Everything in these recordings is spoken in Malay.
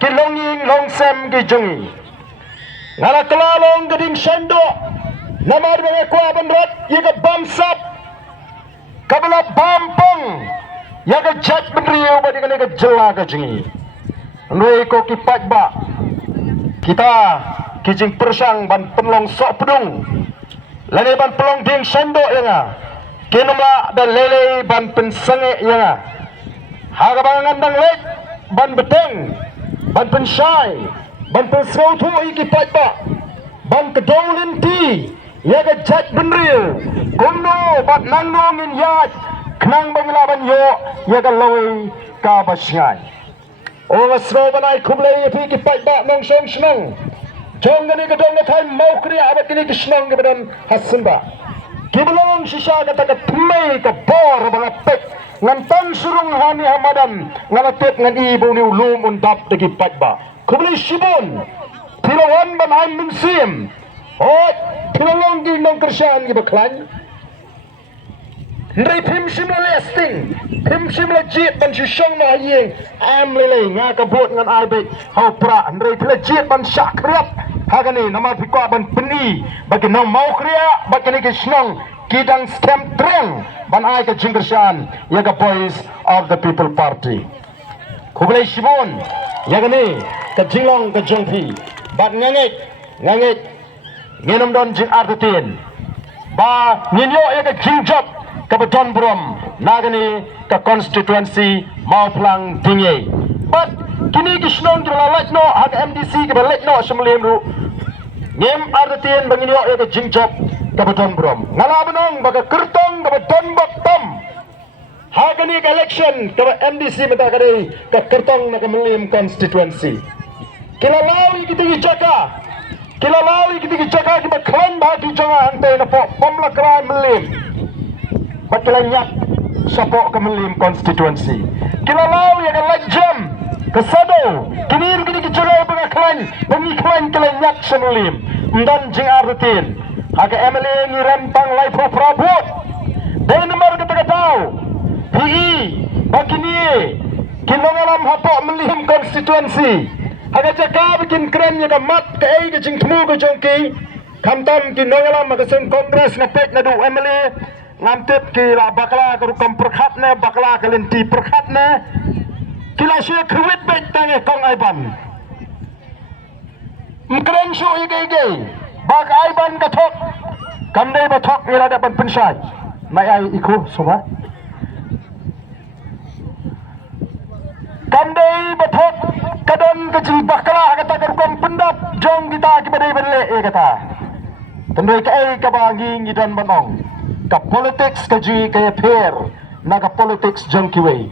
kilonging longsem gijongi ngala kelalong geding sendo namar mga kuaban rot yaga bamsap kabala bampong yaga jat benriyo ba dengan yaga jela gajengi nui ko kipat ba kita kijing persang ban penlong sok pedung lani ban pelong ding sendo yanga kinumla dan lele ban pensenge yanga haga bangan dang lek ban beteng ban pensai ban pensautu ikipat ba ban kedolin ti yaga jat benriyo kundo bat nangnongin yat knang banglaban yo yaga lawi kabasngai o ngasro banay kublay yapi kipat ba nong song snang jong gani kadong natai mau kriya abat gani kisnang kebadan hasan ba kiblong sisa kata ka tumay ka bor banga pek ngan surung hani hamadan ngalatep ngan ibu ni ulum undap de kipat ba kublay sibon pilawan ban ay mungsim o pilong gi nong kersyan gi baklan Ndai pim sim la lasting, pim sim la jit ban shisong na yeng, am lele nga kabut ngan ai be hau pra, ndai pila jit ban syakrap, hagani nama pikwa ban peni, bagi nam mau kriya, bagi ni kisnong, kidang stem treng, ban ai ke jingkersyan, yaga boys of the people party. Kublai shibon, yaga ni, ke jinglong ke jongpi, bat ngangit, nginum don jing artutin, ba nginyo yaga jingjop, Kabuton Brom nagani ka constituency mau plang tinggi but kini kisnong kila lek no hak MDC kila lek no semlim ru ngem artien bangini o ka jingjop Kabuton Brom ngalabanong baga kertong Kabuton Boktom hagani ka election ka MDC mata kare ka kertong na kemelim constituency kila lawi kita jaka kita klan bagi jangan ante na pom la kran melim Bakilanyak sapok kemelim constituency. Kilalau yang lajam kesado. Kini begini kejagai pengaklan, pengiklan kilanyak semelim. Dan jing artin. Haga MLA ngirempang laipo prabut. Dan nomor kata tahu. Hi bakini kinongalam hapok melim constituency. Haga jaka bikin keren yang mat ke ai ke jing temu ke jongki. Kamtam kinongalam magasen kongres ngapet nadu MLA. Ngantip kila bakla kerukam perkhat ne bakla kelenti perkhat ne kila syek kewit baik tangi kong aiban mkren su ige bak aiban katok kamdai batok ila dapat pensai mai ai iku semua kamdai batok kadon kecil bakla kata kerukam pendap jong kita kibadai bele kata tendai kai kabangi ngidan banong ka politics ka ji kaya pair na ka politics junkie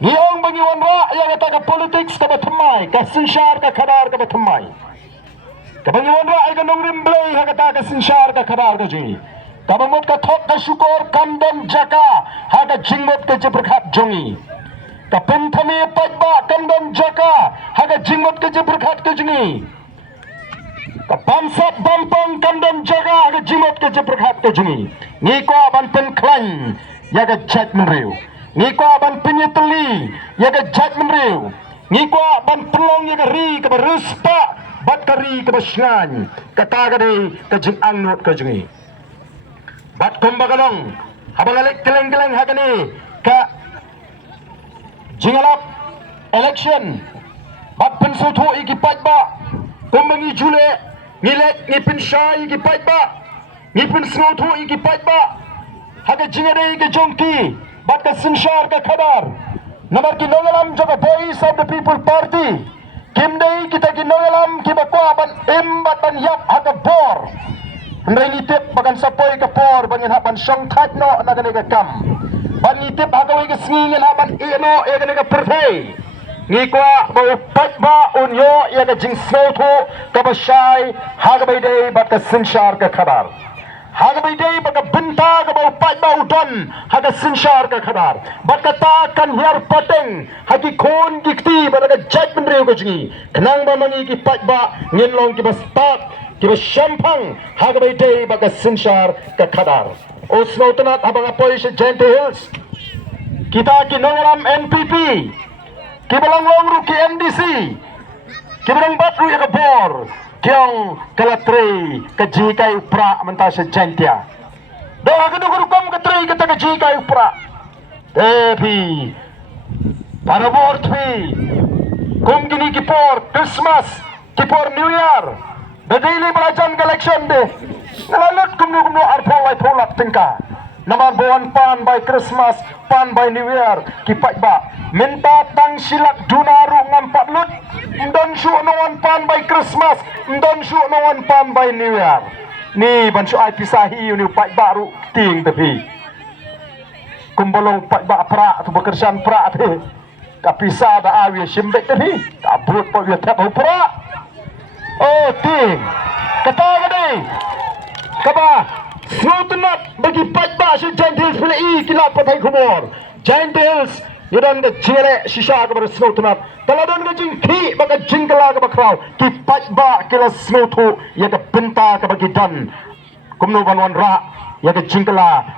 ngiyong bangiwan ra yang kata ka politics ka batamay ka sinsyar ka kadar ka batamay ka bangiwan ra ay ganong rimblay ha kata ka sinsyar ka kadar ka ji ka bamot ka thok ka syukor kamdam jaka ha ka jingot ka jibrkhat jongi ka pinthami pagba kamdam jaka ha ka jingot ka jibrkhat ka jongi Bamsap bampang kandam jaga ke jimot ke jeperhat ke jungi. Ngiko aban penklan ya ke jat menriu. Ngiko aban penyeteli ya ke jat menriu. Ngiko aban pelong ya ke ri ke beruspa bat ke ri ke besngan. Kata kadai ke jing angnut ke jungi. Bat kumbagalong habang alik keleng-keleng hagani ke jingalap election. Bat pensutu ikipat ba kumbangi jule ngilek ngipin syai ikipat ba ngipin sengotu ikipat ba haga jingade ke jongki bat ka sinsyar ka kadar namar kinongalam jaga voice of the people party kimdai kita kinongalam kibakwa ban imbat ban yap haga bor ndai nitip bagan sapoy ka por bangin haban syong tat no nagane ka kam ban nitip haga wi ka singin haban ino egane ka perfect ngikwa ba upat ba unyo ya ka jing soto ka basyai haga baydai bat ka sinsyar ka kadar haga baydai ba ka benta ka ba upat ba udon haga sinsyar ka kadar bat ka ta kan hiar pateng hagi kon dikti ba ka jat benriu ka jingi kenang ba mangi ki pat ba nginlong ki ba start ki ba syampang haga baydai ba ka sinsyar ka kadar osno tanat habang apoy sa Gentle Hills kita kinongalam NPP kibalang long ki MDC kibalang batru ya kabor kyong kalatre kaji kai upra menta se jantia do agadu kam katre kata kaji kai upra tapi para bor thi kum kini kipor Christmas kipor New Year dadili belajan election de ngalalut kumno arpol lai polap tingka naman buwan pan by Christmas pan by New Year kipat ba minta tang silak dunaru ngampat lut ndon su noan pan by Christmas ndon su noan pan by New Year ni ban su ai pisahi ni pat baru ting tapi kumbolong pat ba pra tu bekerjaan pra te kapisa da awi simbek tapi kabut pa dia tap pra oh ting kata gade kaba Snowtonat bagi patba si Giant Hills pula kilat patai kumor Giant Hills yadan ke cire sisa kepada Snowtonat taladan ke jingki baka jingkala ke bakrau ki patba kila Snowtu ya ke benta ke bagi dan kumno banwan ra ya ke jingkala